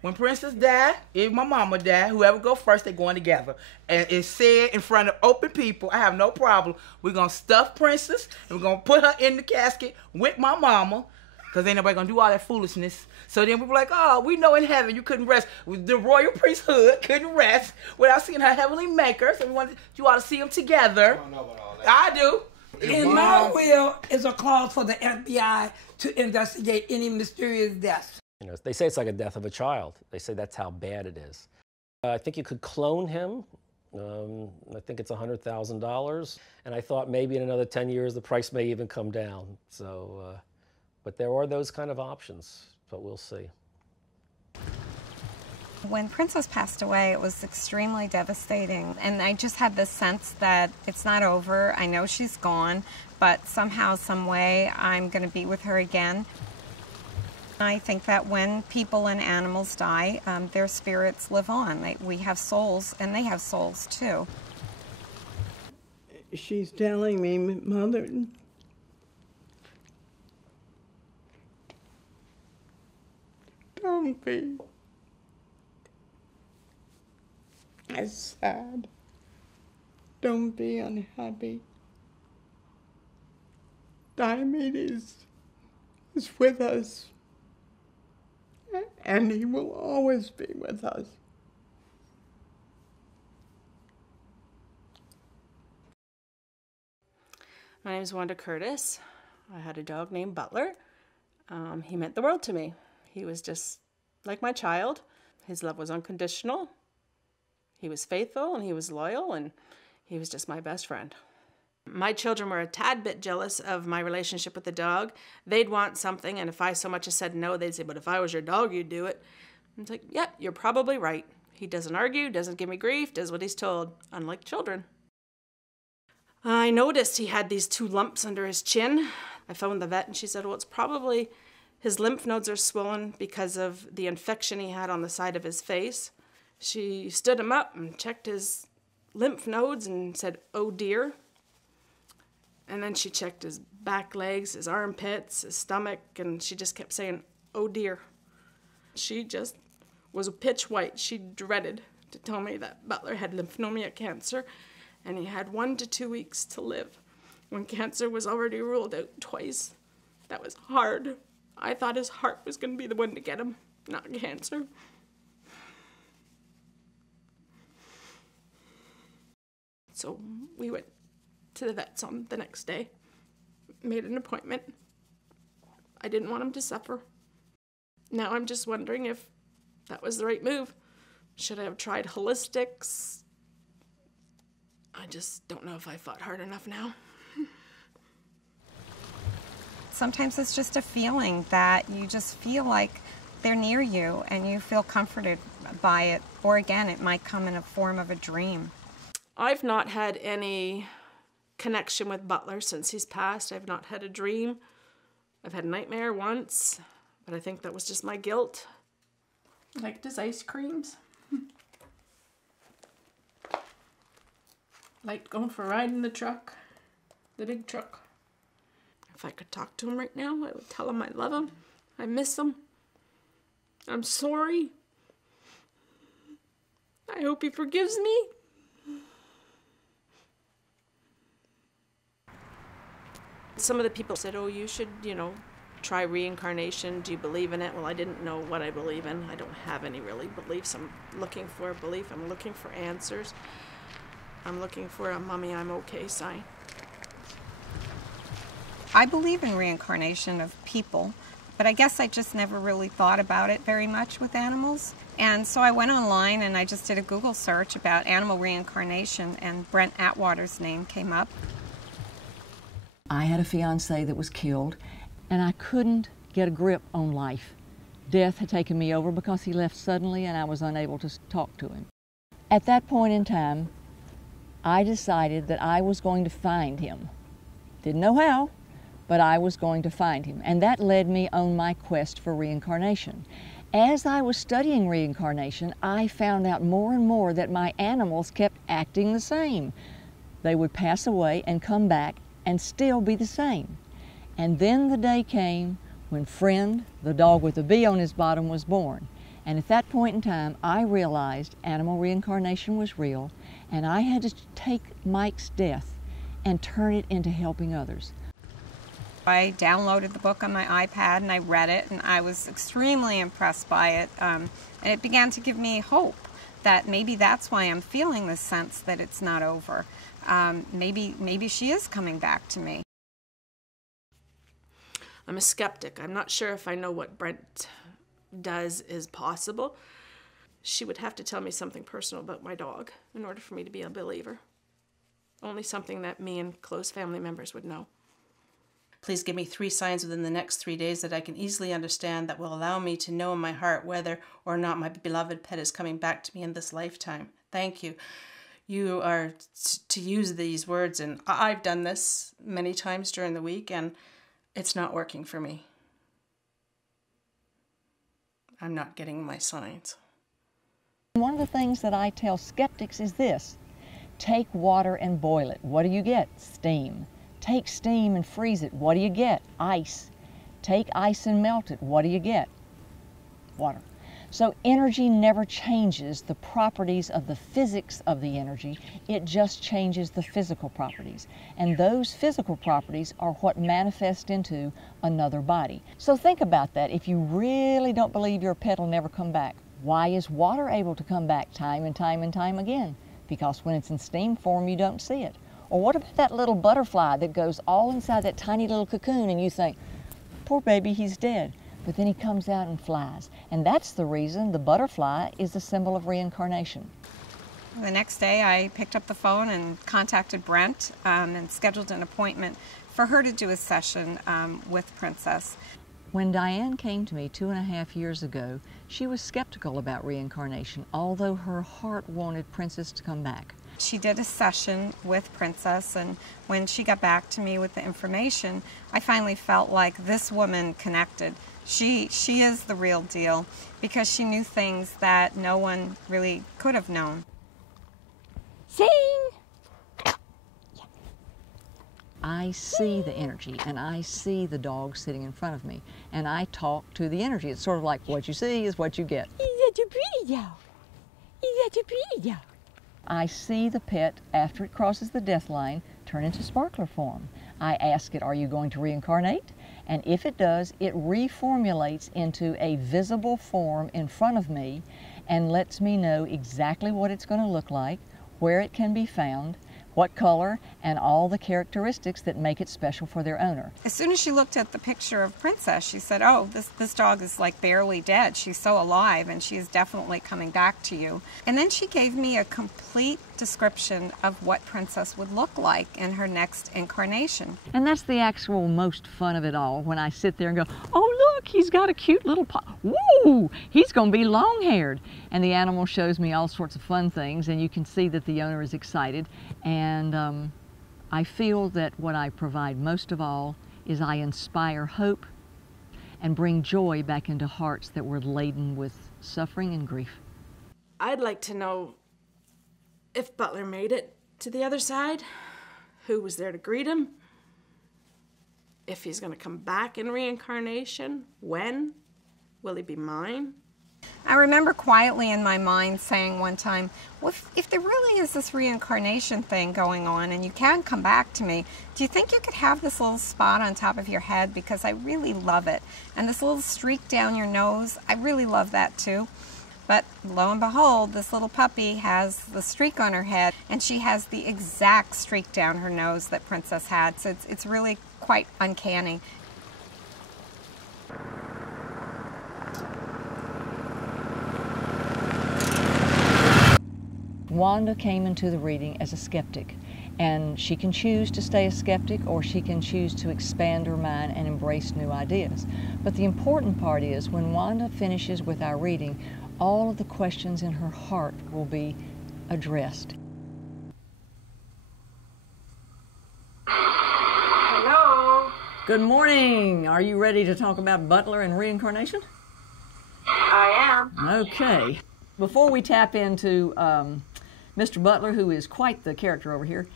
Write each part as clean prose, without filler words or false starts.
When Princess died, if my mama died, whoever go first, they going together. And it's said in front of open people, I have no problem. We're going to stuff Princess, and we're going to put her in the casket with my mama, because ain't nobody going to do all that foolishness. So then we were like, oh, we know in heaven you couldn't rest. The royal priesthood couldn't rest without seeing her heavenly maker. So we wanted you all to see them together. I don't know about all that. I do. In my will is a clause for the FBI to investigate any mysterious deaths. You know, they say it's like a death of a child. They say that's how bad it is. I think you could clone him. I think it's $100,000. And I thought maybe in another 10 years the price may even come down. So, but there are those kind of options, but we'll see. When Princess passed away, it was extremely devastating. And I just had this sense that it's not over. I know she's gone, but somehow, some way, I'm going to be with her again. I think that when people and animals die, their spirits live on. We have souls, and they have souls too. She's telling me, Mother, don't be as sad. Don't be unhappy. Diomedes is with us, and he will always be with us. My name is Wanda Curtis. I had a dog named Butler. He meant the world to me. He was just like my child. His love was unconditional. He was faithful and he was loyal, and he was just my best friend. My children were a tad bit jealous of my relationship with the dog. They'd want something, and if I so much as said no, they'd say, but if I was your dog, you'd do it. And it's like, yeah, you're probably right. He doesn't argue, doesn't give me grief, does what he's told, unlike children. I noticed he had these 2 lumps under his chin. I phoned the vet, and she said, well, it's probably his lymph nodes are swollen because of the infection he had on the side of his face. She stood him up and checked his lymph nodes and said, oh dear. And then she checked his back legs, his armpits, his stomach, and she just kept saying, oh dear. She just was pitch white. She dreaded to tell me that Butler had lymphomia cancer, and he had 1 to 2 weeks to live when cancer was already ruled out twice. That was hard. I thought his heart was going to be the one to get him, not cancer. So we went to the vets on the next day, made an appointment. I didn't want him to suffer. Now I'm just wondering if that was the right move. Should I have tried holistics? I just don't know if I fought hard enough now. Sometimes it's just a feeling that you just feel like they're near you and you feel comforted by it. Or again, it might come in a form of a dream. I've not had any connection with Butler since he's passed. I've not had a dream. I've had a nightmare once, but I think that was just my guilt. Liked his ice creams. Liked going for a ride in the truck, the big truck. If I could talk to him right now, I would tell him I love him. I miss him. I'm sorry. I hope he forgives me. Some of the people said, oh, you should, try reincarnation. Do you believe in it? Well, I didn't know what I believe in. I don't have any really beliefs. I'm looking for a belief. I'm looking for answers. I'm looking for a mommy, I'm okay sign. I believe in reincarnation of people, but I guess I just never really thought about it very much with animals. And so I went online and I just did a Google search about animal reincarnation, and Brent Atwater's name came up. I had a fiancé that was killed, and I couldn't get a grip on life. Death had taken me over because he left suddenly and I was unable to talk to him. At that point in time, I decided that I was going to find him. Didn't know how, but I was going to find him. And that led me on my quest for reincarnation. As I was studying reincarnation, I found out more and more that my animals kept acting the same. They would pass away and come back and still be the same. And then the day came when Friend, the dog with the B on his bottom, was born. And at that point in time, I realized animal reincarnation was real, and I had to take Mike's death and turn it into helping others. I downloaded the book on my iPad and I read it, and I was extremely impressed by it. And it began to give me hope that maybe that's why I'm feeling this sense that it's not over. Maybe she is coming back to me. I'm a skeptic. I'm not sure if I know what Brent does is possible. She would have to tell me something personal about my dog in order for me to be a believer. Only something that me and close family members would know. Please give me 3 signs within the next 3 days that I can easily understand that will allow me to know in my heart whether or not my beloved pet is coming back to me in this lifetime. Thank you. You are to use these words, and I've done this many times during the week, and it's not working for me. I'm not getting my signs. One of the things that I tell skeptics is this: take water and boil it. What do you get? Steam. Take steam and freeze it. What do you get? Ice. Take ice and melt it. What do you get? Water. So energy never changes the properties of the physics of the energy. It just changes the physical properties. And those physical properties are what manifest into another body. So think about that. If you really don't believe your pet will never come back, why is water able to come back time and time and time again? Because when it's in steam form, you don't see it. Or what about that little butterfly that goes all inside that tiny little cocoon and you think, poor baby, he's dead. But then he comes out and flies. And that's the reason the butterfly is a symbol of reincarnation. The next day I picked up the phone and contacted Brent and scheduled an appointment for her to do a session with Princess. When Diane came to me 2.5 years ago, she was skeptical about reincarnation, although her heart wanted Princess to come back. She did a session with Princess, and when she got back to me with the information, I finally felt like this woman connected. She is the real deal, because she knew things that no one really could have known. Sing! I see the energy, and I see the dog sitting in front of me, and I talk to the energy. It's sort of like what you see is what you get. I see the pet, after it crosses the death line, turn into sparkler form. I ask it, are you going to reincarnate? And if it does, it reformulates into a visible form in front of me and lets me know exactly what it's going to look like, where it can be found, what color, and all the characteristics that make it special for their owner. As soon as she looked at the picture of Princess, she said, oh, this dog is like barely dead. She's so alive, and she is definitely coming back to you. And then she gave me a complete description of what Princess would look like in her next incarnation. And that's the actual most fun of it all, when I sit there and go, oh look, he's got a cute little paw. Woo, he's going to be long-haired. And the animal shows me all sorts of fun things, and you can see that the owner is excited. And I feel that what I provide most of all is I inspire hope and bring joy back into hearts that were laden with suffering and grief. I'd like to know if Butler made it to the other side, who was there to greet him, if he's going to come back in reincarnation, when, will he be mine? I remember quietly in my mind saying one time, well, if there really is this reincarnation thing going on and you can come back to me, do you think you could have this little spot on top of your head? Because I really love it. And this little streak down your nose, I really love that too. But lo and behold, this little puppy has the streak on her head, and she has the exact streak down her nose that Princess had. So it's really quite uncanny. Wanda came into the reading as a skeptic, and she can choose to stay a skeptic, or she can choose to expand her mind and embrace new ideas. But the important part is, when Wanda finishes with our reading, all of the questions in her heart will be addressed. Hello? Good morning. Are you ready to talk about Butler and reincarnation? I am. Okay. Before we tap into Mr. Butler, who is quite the character over here,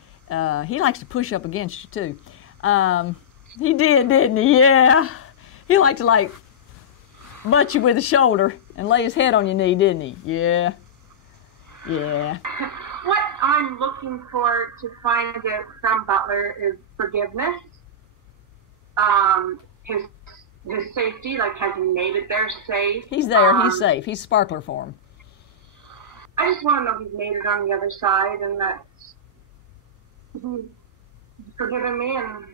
he likes to push up against you too. He did, didn't he? Yeah. He liked to butt you with a shoulder and lay his head on your knee, didn't he? Yeah. Yeah. What I'm looking for to find out from Butler is forgiveness. His safety, like, has he made it there safe? He's there. He's safe. He's Sparkler for him. I just want to know he's made it on the other side and that he's forgiven me and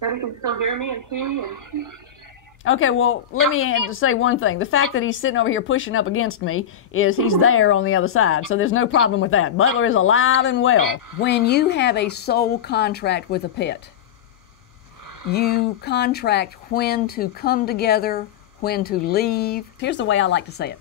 that he can still hear me and see me. And... Okay, well, let me say one thing. The fact that he's sitting over here pushing up against me is he's there on the other side, so there's no problem with that. Butler is alive and well. When you have a soul contract with a pet, you contract when to come together, when to leave. Here's the way I like to say it.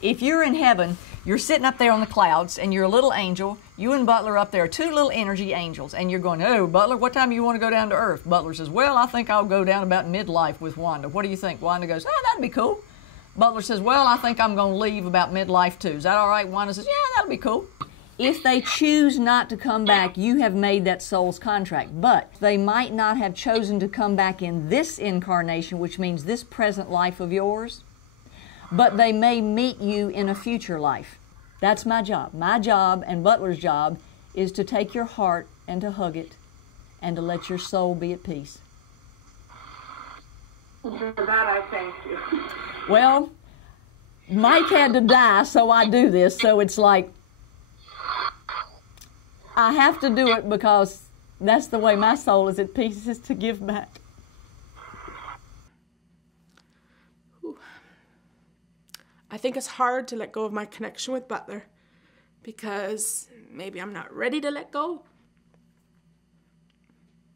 If you're in heaven, you're sitting up there on the clouds, and you're a little angel. You and Butler up there are two little energy angels, and you're going, oh, Butler, what time do you want to go down to Earth? Butler says, well, I think I'll go down about midlife with Wanda. What do you think? Wanda goes, oh, that'd be cool. Butler says, well, I think I'm going to leave about midlife too. Is that all right? Wanda says, yeah, that'll be cool. If they choose not to come back, you have made that soul's contract. But they might not have chosen to come back in this incarnation, which means this present life of yours, but they may meet you in a future life. That's my job. My job and Butler's job is to take your heart and to hug it and to let your soul be at peace. For that, I thank you. Well, Mike had to die, so I do this. So it's like, I have to do it because that's the way my soul is at peace, is to give back. I think it's hard to let go of my connection with Butler because maybe I'm not ready to let go.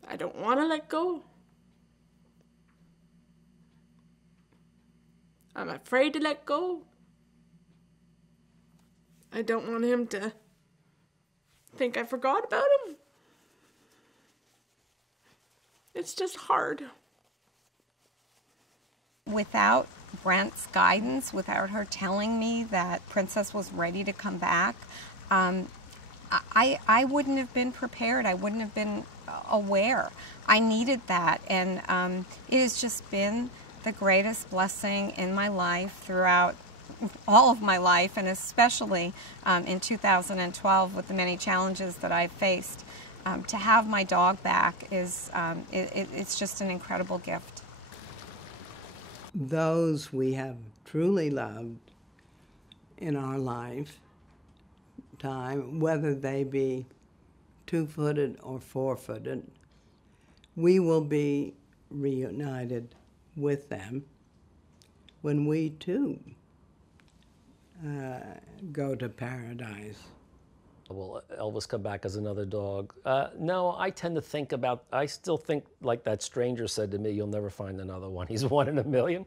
I don't want to let go. I'm afraid to let go. I don't want him to think I forgot about him. It's just hard. Without Brent's guidance, without her telling me that Princess was ready to come back, I wouldn't have been prepared. I wouldn't have been aware. I needed that, and it has just been the greatest blessing in my life throughout all of my life, and especially in 2012 with the many challenges that I've faced. To have my dog back is it's just an incredible gift. Those we have truly loved in our lifetime, whether they be two-footed or four-footed, we will be reunited with them when we too go to paradise. Will Elvis come back as another dog? No, I tend to think about, I still think like that stranger said to me, you'll never find another one. He's one in a million.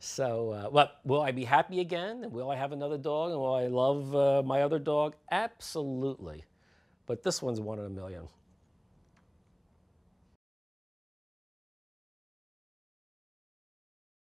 So, will I be happy again? Will I have another dog? And will I love my other dog? Absolutely. But this one's one in a million.